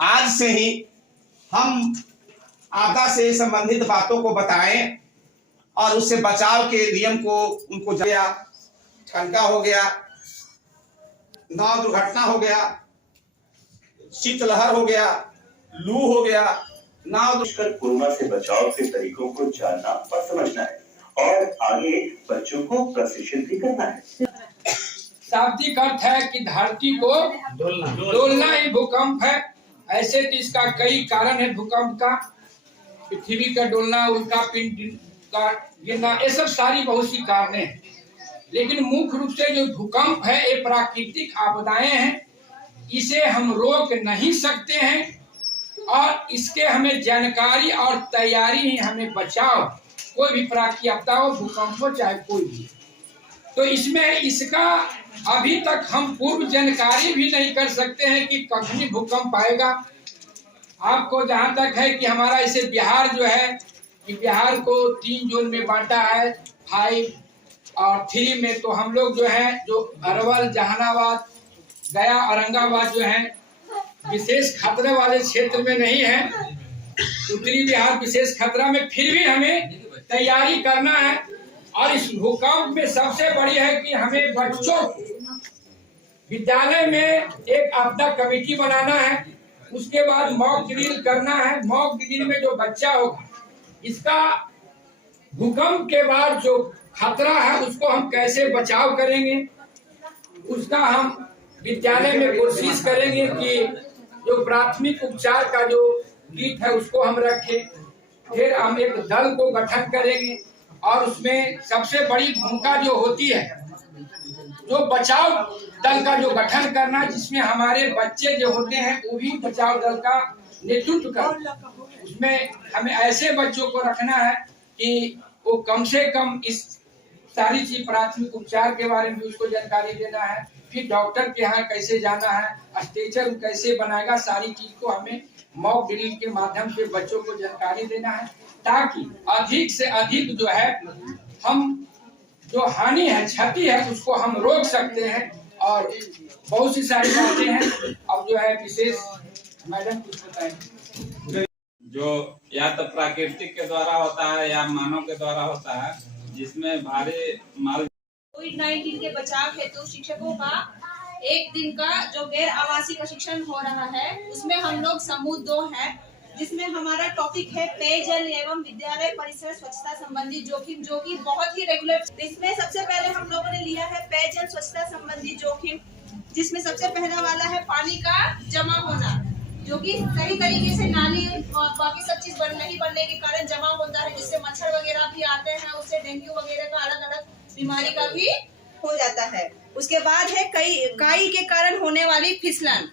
आज से ही हम आपदा से संबंधित बातों को बताएं और उससे बचाव के नियम को उनको गया, ठनका हो गया, नाव दुर्घटना हो गया, शीतलहर हो गया, लू हो गया, नाव कोरोना से बचाव के तरीकों को जानना और समझना है और आगे बच्चों को प्रशिक्षित भी करना है। शाब्दिक अर्थ है कि धरती को डोलना ही भूकंप है। ऐसे तो इसका कई कारण है भूकंप का, पृथ्वी का डोलना, उल्का पिंड का गिरना, ये सब सारी बहुत सी कारण हैं। लेकिन मुख्य रूप से जो भूकंप है ये प्राकृतिक आपदाएं हैं, इसे हम रोक नहीं सकते हैं और इसके हमें जानकारी और तैयारी ही हमें बचाव, कोई भी प्राकृतिक आपदा हो, भूकंप हो चाहे कोई भी, तो इसमें इसका अभी तक हम पूर्व जानकारी भी नहीं कर सकते हैं कि कभी भूकंप आएगा। आपको जहां तक है कि हमारा इसे बिहार जो है कि बिहार को 3 जोन में बांटा है, 5 और 3 में, तो हम लोग जो है जो अरवल, जहानाबाद, गया, औरंगाबाद जो है विशेष खतरे वाले क्षेत्र में नहीं है। उत्तरी बिहार विशेष खतरा में, फिर भी हमें तैयारी करना है। और इस भूकंप में सबसे बड़ी है कि हमें बच्चों को विद्यालय में एक आपदा कमेटी बनाना है, उसके बाद मॉक ड्रिल करना है। मॉक ड्रिल में जो बच्चा होगा, इसका भूकंप के बाद जो खतरा है उसको हम कैसे बचाव करेंगे, उसका हम विद्यालय में कोशिश करेंगे कि जो प्राथमिक उपचार का जो किट है उसको हम रखें। फिर हम एक दल को गठन करेंगे और उसमें सबसे बड़ी भूमिका जो होती है जो बचाव दल का जो गठन करना, जिसमें हमारे बच्चे जो होते हैं वो भी बचाव दल का नेतृत्व कर। उसमें हमें ऐसे बच्चों को रखना है कि वो कम से कम इस सारी चीज प्राथमिक उपचार के बारे में उसको जानकारी देना है, फिर डॉक्टर के यहाँ कैसे जाना है, स्ट्रेचर कैसे बनाएगा, सारी चीज को हमें मॉक ड्रिल के माध्यम से बच्चों को जानकारी देना है, ताकि अधिक से अधिक जो है हम जो हानि है, क्षति है, उसको हम रोक सकते हैं। और बहुत सी सारी बातें हैं। अब जो है विशेष मैडम कुछ बताएं। जो या तो प्राकृतिक के द्वारा होता है या मानव के द्वारा होता है, जिसमें भारी माल कोविड-19 के बचाव हेतु शिक्षकों का 1 दिन का जो गैर आवासीय प्रशिक्षण हो रहा है, उसमें हम लोग समूह 2 है, जिसमें हमारा टॉपिक है पेयजल एवं विद्यालय परिसर स्वच्छता संबंधी जोखिम, जो कि बहुत ही रेगुलर। इसमें सबसे पहले हम लोगों ने लिया है पेयजल स्वच्छता संबंधी जोखिम, जिसमें सबसे पहला वाला है पानी का जमा होना, जो कि सही तरीके से नाली और बाकी सब चीज नहीं बनने के कारण जमा होता है, जिससे मच्छर वगैरह भी आते हैं, उससे डेंगू वगैरह का अलग अलग बीमारी का भी हो जाता है। उसके बाद है काई के कारण होने वाली फिसलन,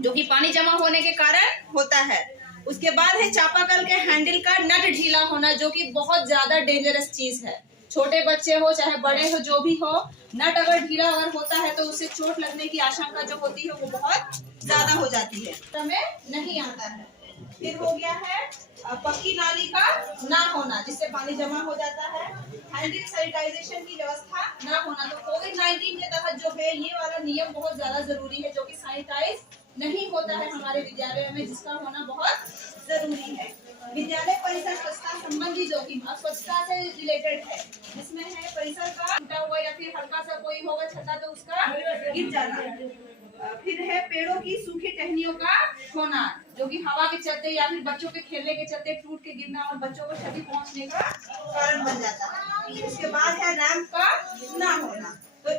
जो कि पानी जमा होने के कारण होता है। उसके बाद है चापाकल के हैंडल का नट ढीला होना, जो कि बहुत ज्यादा डेंजरस चीज है। छोटे बच्चे हो चाहे बड़े हो, जो भी हो, नट अगर ढीला अगर होता है तो उससे चोट लगने की आशंका जो होती है वो बहुत ज्यादा हो जाती है, हमें नहीं आता है। फिर हो गया है पक्की नाली का ना होना, जिससे पानी जमा हो जाता है। हैंडल सैनिटाइजेशन की व्यवस्था ना होना, तो कोविड-19 के तहत जो है ये वाला नियम बहुत ज्यादा जरूरी है, जो कि सैनिटाइज नहीं होता है हमारे विद्यालय में, जिसका होना बहुत जरूरी है। विद्यालय परिसर स्वच्छता संबंधी जोखिम स्वच्छता से रिलेटेड है, जिसमें है परिसर का टूटा हुआ या फिर हल्का सा कोई होगा छता तो उसका गिर जाना। फिर है पेड़ों की सूखी टहनियों का होना, जो कि हवा के चलते या फिर बच्चों के खेलने के चलते टूट के गिरना और बच्चों को क्षति पहुंचने का कारण बन जाता है। उसके बाद है रैंप का ना होना। तो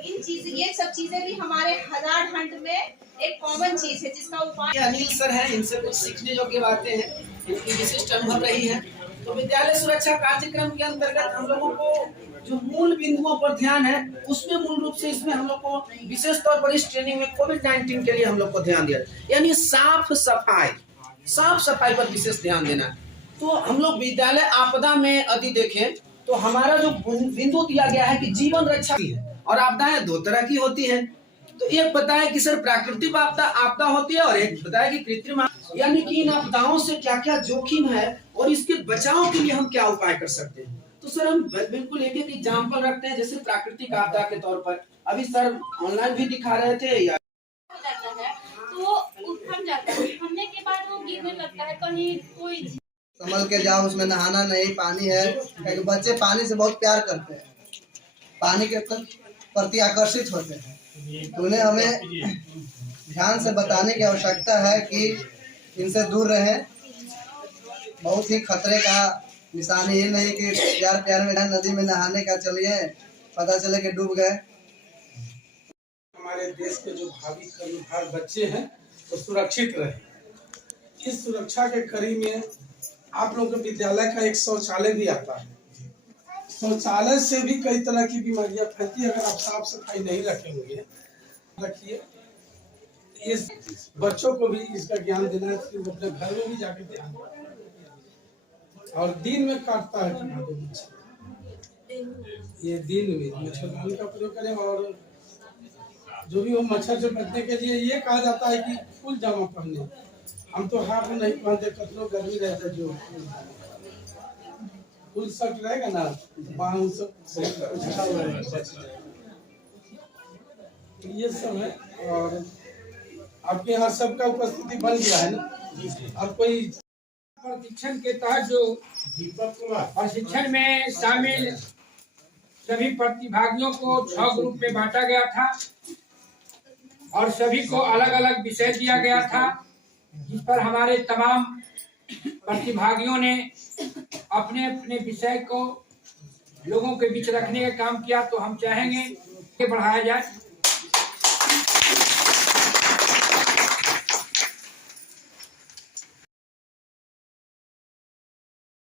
ये सब चीजें भी हमारे हजार्ड हंट में एक कॉमन चीज है, जिसका उपाय अनिल सर है, इनसे कुछ सीखने योग्य बातें हैं, इनकी विशिष्ट अनुभव रही है। तो विद्यालय सुरक्षा कार्यक्रम के अंतर्गत हम लोगों को जो मूल बिंदुओं पर ध्यान है, उसमें मूल रूप से इसमें हम लोग को विशेष तौर पर इस ट्रेनिंग में कोविड-19 के लिए हम लोग को ध्यान दिया, यानी साफ सफाई पर विशेष ध्यान देना। तो हम लोग विद्यालय आपदा में यदि देखें तो हमारा जो बिंदु दिया गया है कि जीवन रक्षा है, और आपदाएं 2 तरह की होती है। तो एक बताए कि सर प्राकृतिक आपदा होती है और एक बताए कि कृत्रिम, यानी कि इन आपदाओं से क्या क्या जोखिम है और इसके बचाव के लिए हम क्या उपाय कर सकते हैं। तो सर हम बिल्कुल एक एग्जाम्पल रखते हैं, जैसे प्राकृतिक आपदा के तौर पर अभी सर ऑनलाइन भी दिखा रहे थे या है तो वो उफन जाता है। उफनने के बाद वो गिरने लगता है, कहीं कोई संभल के जाओ, उसमें नहाना नहीं, पानी है। क्योंकि बच्चे पानी से बहुत प्यार करते हैं, पानी के प्रति आकर्षित होते हैं। तो उन्हें हमें ध्यान से बताने की आवश्यकता है कि इनसे दूर रहें। बहुत ही खतरे का निशान ये नहीं कि प्यार प्यार में नदी में नहाने का चलिए, पता चले कि डूब गए। हमारे देश के जो भावी कर्मधार बच्चे हैं वो सुरक्षित रहे। इस सुरक्षा के कड़ी में आप लोग के विद्यालय का एक शौचालय भी आता है। शौचालय से भी कई तरह की बीमारियां फैलती है। अगर आप साफ सफाई नहीं रखेंगे, रखिए। इस बच्चों को भी इसका ज्ञान देना है कि अपने घर में भी जाके ध्यान रखें। और दिन में काटता है ये दिन में मच्छरदानी का प्रयोग करें। और जो भी हो मच्छर से बचने के लिए ये कहा जाता है कि फुल जामा पहने। हम तो हाफ नहीं पहनते, कतलों गर्मी रहता है। जो फुल शर्ट रहेगा ना, बाहर सब ये सब है। और आपके यहाँ सबका उपस्थिति बन गया है ना। अब कोई प्रशिक्षण के तहत जो प्रशिक्षण में शामिल सभी प्रतिभागियों को 6 ग्रुप में बांटा गया था और सभी को अलग अलग विषय दिया गया था, जिस पर हमारे तमाम प्रतिभागियों ने अपने अपने विषय को लोगों के बीच रखने का काम किया। तो हम चाहेंगे कि बढ़ाया जाए।